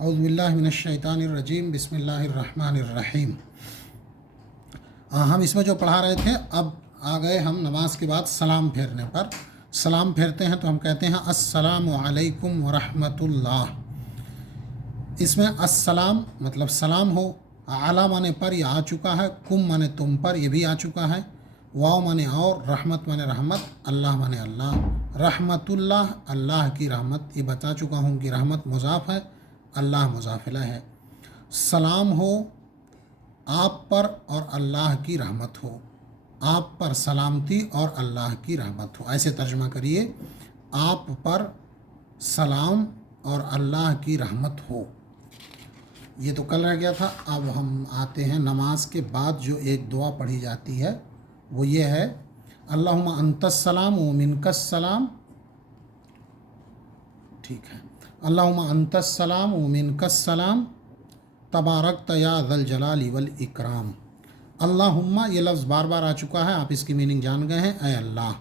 औज़ुबिल्लाहि मिनश्शैतानिर्रजीम बिस्मिल्लाहिर्रहमानिर्रहीम। हम इसमें जो पढ़ा रहे थे, अब आ गए हम नमाज के बाद सलाम फेरने पर। सलाम फेरते हैं तो हम कहते हैं अस्सलामु अलैकुम व रहमतुल्लाह। इसमें अस्सलाम मतलब सलाम हो, आला माने पर, ये आ चुका है, कुम माने तुम पर, ये भी आ चुका है, वाव माने और, रहमत माने रहमत, अल्लाह माने अल्लाह, रहमतुल्लाह अल्लाह की रहमत, ये बता चुका हूँ कि रहमत मुज़ाफ़ है, अल्लाह मुज़ाफ़िला है। सलाम हो आप पर और अल्लाह की रहमत हो, आप पर सलामती और अल्लाह की रहमत हो, ऐसे तर्जुमा करिए, आप पर सलाम और अल्लाह की रहमत हो। ये तो कल रह गया था। अब हम आते हैं नमाज के बाद जो एक दुआ पढ़ी जाती है, वो ये है, अल्लाहुम्मा अंतस्सलाम व मिनकस्सलाम। ठीक है, अल्लाहुम्मा अंतस्सलाम व मिनकस्सलाम तबारकत या ज़ल जलाली वल इकराम। अल्लाहुम्मा, ये लफ्ज़ बार बार आ चुका है, आप इसकी मीनिंग जान गए हैं। ऐ अल्लाह,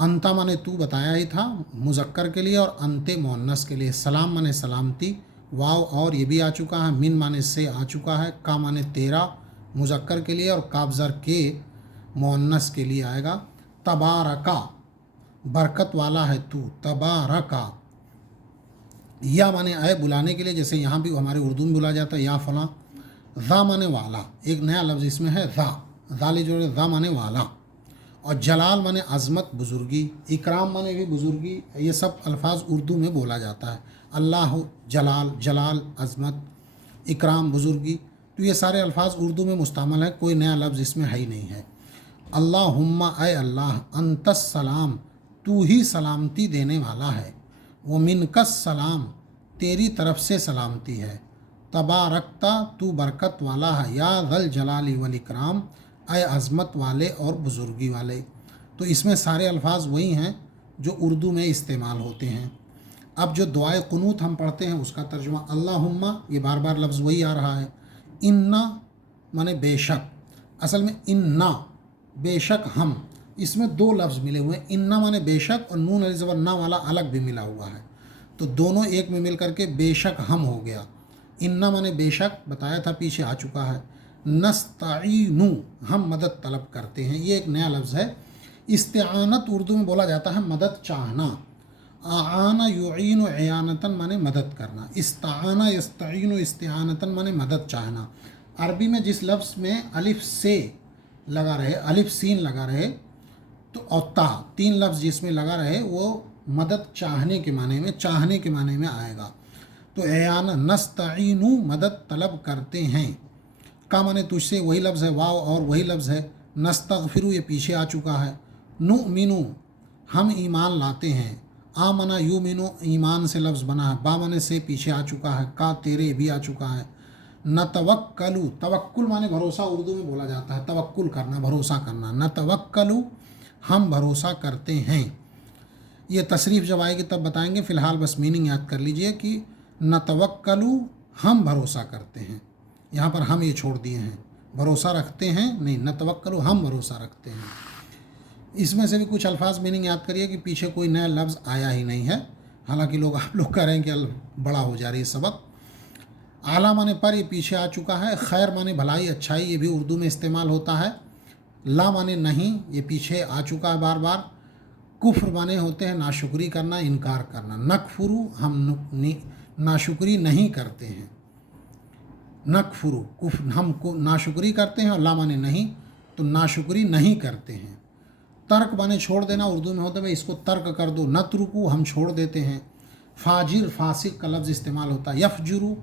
अंता माने तू बताया ही था मुज़क्कर के लिए, और अंते मुअन्नस के लिए। सलाम माने सलामती, वाव और ये भी आ चुका है, मिन माने से आ चुका है, का माने तेरा मुज़क्कर के लिए, और काबज़र के मुअन्नस के लिए आएगा। तबारका, बरकत वाला है तू, तबारका। या माने आए बुलाने के लिए, जैसे यहाँ भी हमारे उर्दू में बुला जाता है या फलां। ज़ा माने वाला, एक नया लफ्ज़ इसमें है ज़ा, ज़ाले जोड़े, ज़ा माने वाला। और जलाल माने अज़मत बुज़ुर्गी, इकराम माने भी बुज़ुर्गी। ये सब अल्फाज उर्दू में बोला जाता है। अल्लाह जलाल, जलाल अज़मत, इकराम बुज़ुर्गी, तो ये सारे अल्फाज उर्दू में मुस्तमाल है, कोई नया लफ्ज़ इसमें है ही नहीं है। अल्लाहुम्मा, ऐ अल्लाह, अंतस सलाम, तू ही सलामती देने वाला है, वो मिनकस सलाम, तेरी तरफ से सलामती है, तबारकता, तू बरकत वाला है, या ज़ल जलाली वल इकराम, ऐ अज़मत वाले और बुज़ुर्गी वाले। तो इसमें सारे अल्फाज वही हैं जो उर्दू में इस्तेमाल होते हैं। अब जो दुआए कुनूत हम पढ़ते हैं उसका तर्जुमा, अल्लाहुम्मा, ये बार बार लफ्ज़ वही आ रहा है। इन्ना माने बेशक, असल में इन्ना बेशक हम, इसमें दो लफ्ज़ मिले हुए हैं। इन्ना माने बेशक, और नून अली ज़बर ना वाला अलग भी मिला हुआ है, तो दोनों एक में मिल करके बेशक हम हो गया। इन्ना माने बेशक, बताया था, पीछे आ चुका है। नस्तईनु, हम मदद तलब करते हैं, ये एक नया लफ्ज़ है। इस्तिआनत उर्दू में बोला जाता है मदद चाहना। आना युईनु इयानतन माने मदद करना, इस्ताना यस्तईनु इस्तिआनतन माने मदद चाहना। अरबी में जिस लफ्ज़ में अलिफ से लगा रहे, अलिफ सीन लगा रहे, तो और ता, तीन लफ्ज़ जिसमें लगा रहे, वो मदद चाहने के माने में, चाहने के माने में आएगा। तो एयाना, नस्तईनु मदद तलब करते हैं, का माने तुझसे, वही लफ्ज़ है, वाव और वही लफ्ज़ है। नस्तगफिरु, ये पीछे आ चुका है। नुमिनु, हम ईमान लाते हैं। आमना युमिनु, ईमान से लफ्ज़ बना है, बा माने से पीछे आ चुका है, का तेरे भी आ चुका है। नतवक्कलु, तवक्कुल माने भरोसा उर्दू में बोला जाता है, तवक्कुल करना, भरोसा करना। नतवक्कलु, हम भरोसा करते हैं। ये तशरीफ़ जब आएगी तब बताएंगे, फ़िलहाल बस मीनिंग याद कर लीजिए कि नतवक्कलु, हम भरोसा करते हैं। यहाँ पर हम ये छोड़ दिए हैं, भरोसा रखते हैं नहीं, नतवक्कलु हम भरोसा रखते हैं। इसमें से भी कुछ अल्फाज मीनिंग याद करिए कि पीछे कोई नया लफ्ज़ आया ही नहीं है, हालांकि आप लोग कह रहे हैं कि बड़ा हो जा रही है सबक। आला माने पर, ये पीछे आ चुका है। खैर माने भलाई, अच्छाई, ये भी उर्दू में इस्तेमाल होता है। ला माने नहीं, ये पीछे आ चुका है बार बार। कुफ्र माने होते हैं नाशुक्री करना, इनकार करना। नकफुरु, हम नाशुक्री नहीं करते हैं। नकफुरु कुफ्र, हम नाशुक्री करते हैं, और ला माने नहीं, तो नाशुक्री नहीं करते हैं। तर्क माने छोड़ देना, उर्दू में होता है इसको तर्क कर दो। नतरुकु, हम छोड़ देते हैं। फाजिर, फासिक का लफ्ज़ इस्तेमाल होता है। यफजुरु,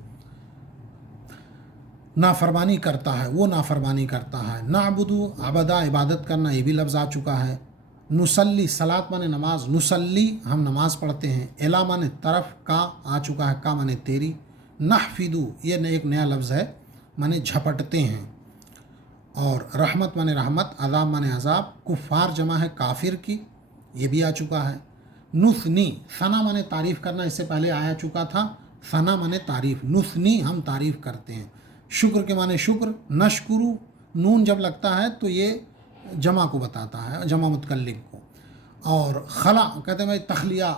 नाफरमानी करता है, वो नाफरमानी करता है। नाबुदु, अबदा, इबादत करना, ये भी लफ्ज़ आ चुका है। नुसल्ली, सलात माने नमाज, नुसल्ली, हम नमाज पढ़ते हैं। एला माने तरफ, का आ चुका है, का माने तेरी। नहफिदु, ये एक नया लफ्ज़ है, माने झपटते हैं। और रहमत माने रहमत, अज़ाब माने अज़ाब। कुफ़ार जमा है काफिर की, ये भी आ चुका है। नुसनी, सना माने तारीफ़ करना, इससे पहले आया चुका था। सना माने तारीफ़, नुसनी, हम तारीफ़ करते हैं। शुक्र के माने शुक्र। नशकुरु, नून जब लगता है तो ये जमा को बताता है, जमा मुतकल्लिम को। और खला कहते हैं भाई तखलिया,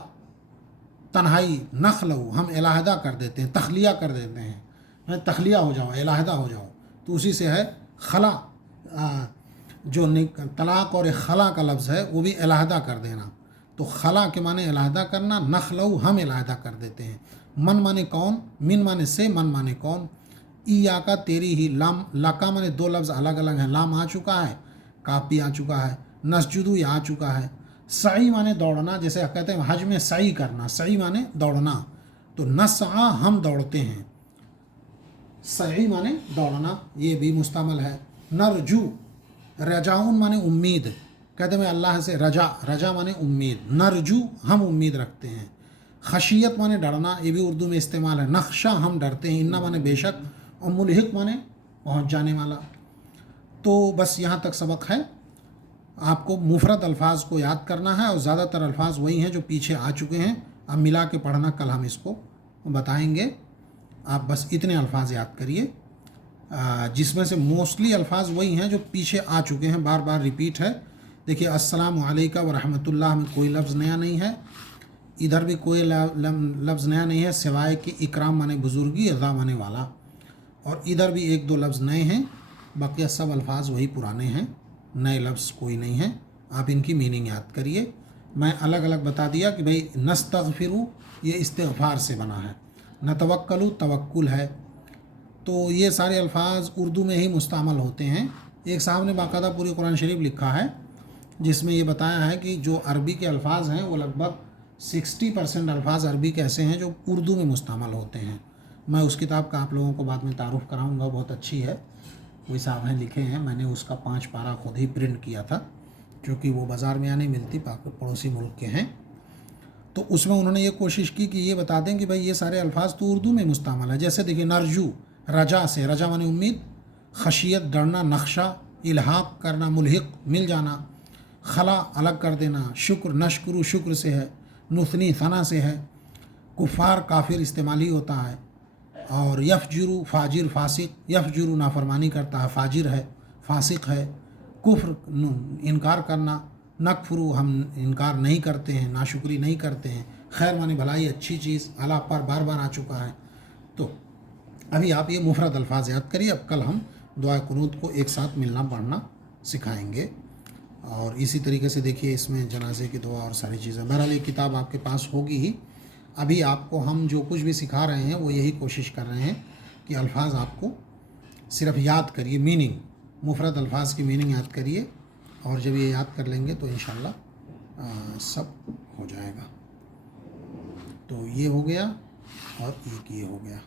तन्हाई नखलऊ हम अलहदा कर देते हैं, तखलिया कर देते हैं, मैं तखलिया हो जाओ, अलहदा हो जाओ, तो उसी से है खला। जो तलाक़ और खला का लफ्ज़ है वो भी अलहदा कर देना। तो खला के माने अलहदा करना, नखलऊ हम अलहदा कर देते हैं। मन माने कौन, मिन माने से, मन माने कौन। ईया का तेरी ही, लाम लाका माने दो लफ्ज़ अलग अलग हैं, लाम आ चुका है, काफ भी आ चुका है, नसजुदू आ चुका है। सई माने दौड़ना, जैसे कहते हैं हज में सई करना, सई माने दौड़ना, तो नसआ हम दौड़ते हैं, सई माने दौड़ना, ये भी मुस्तमल है। नरजू रजाउन माने उम्मीद, कहते हैं अल्लाह से रजा, रजा माने उम्मीद, नरजू हम उम्मीद रखते हैं। खशियत माने डरना, ये भी उर्दू में इस्तेमाल है, नक्शा हम डरते हैं, इन्ना माने बेशक, और मुल्हिक माने पहुँच जाने वाला। तो बस यहाँ तक सबक है। आपको मुफरद अल्फाज को याद करना है और ज़्यादातर अल्फाज वही हैं जो पीछे आ चुके हैं, अब मिला के पढ़ना, कल हम इसको बताएंगे। आप बस इतने अल्फाज याद करिए, जिसमें से मोस्टली अल्फाज वही हैं जो पीछे आ चुके हैं, बार बार रिपीट है। देखिए अस्सलामु अलैका व रहमतुल्लाह में कोई लफ्ज़ नया नहीं है, इधर भी कोई लफ्ज़ नया नहीं है सिवाय कि इकराम माने बुज़ुर्गी, अज़ा माने वाला, और इधर भी एक दो लफ्ज़ नए हैं, बाकी सब अल्फाज वही पुराने हैं, नए लफ्ज़ कोई नहीं है। आप इनकी मीनिंग याद करिए। मैं अलग अलग बता दिया कि भाई नस्तगफिरु ये इस्तिग़फ़ार से बना है, नतवक्कलु तवक्कुल है। तो ये सारे अल्फाज उर्दू में ही मुस्तअमल होते हैं। एक साहब ने बाकायदा पूरी कुरान शरीफ लिखा है जिसमें ये बताया है कि जो अरबी के अल्फाज हैं वो लगभग 60% अल्फाज अरबी के ऐसे हैं जो उर्दू में मुस्तअमल होते हैं। मैं उस किताब का आप लोगों को बाद में तारुफ़ कराऊंगा, बहुत अच्छी है, कोई साहब हैं लिखे हैं, मैंने उसका 5 पारा खुद ही प्रिंट किया था, क्योंकि वो बाज़ार में यहाँ नहीं मिलती, पड़ोसी मुल्क के हैं। तो उसमें उन्होंने ये कोशिश की कि ये बता दें कि भाई ये सारे अल्फाज तो उर्दू में मुस्तअमल है। जैसे देखिए नरजू रजा से, रजा माने उम्मीद, खशियत डरना, नक्शा इल्हाक करना, मुल्हिक मिल जाना, खला अलग कर देना, शुक्र नशकुरु शुक्र से है, नुसनी सना से है, कुफ़ार काफिर इस्तेमाल ही होता है, और यफजुरु फाजिर फासिक, यफजुरु नाफरमानी करता है, फाजिर है, फासिक है, कुफ्र इनकार करना, नकफुरु हम इनकार नहीं करते हैं, नाशुक्री नहीं करते हैं, खैर मानी भलाई अच्छी चीज़, अला पर बार बार आ चुका है। तो अभी आप ये मुफरद अल्फाज याद करिए। अब कल हम दुआ कुनूत को एक साथ मिलना पढ़ना सिखाएंगे, और इसी तरीके से देखिए इसमें जनाजे की दुआ और सारी चीज़ें। बहरहाल ये किताब आपके पास होगी ही। अभी आपको हम जो कुछ भी सिखा रहे हैं वो यही कोशिश कर रहे हैं कि अल्फाज आपको सिर्फ याद करिए, मीनिंग, मुफरद अल्फाज की मीनिंग याद करिए, और जब ये याद कर लेंगे तो इंशाअल्लाह सब हो जाएगा। तो ये हो गया और एक ये हो गया।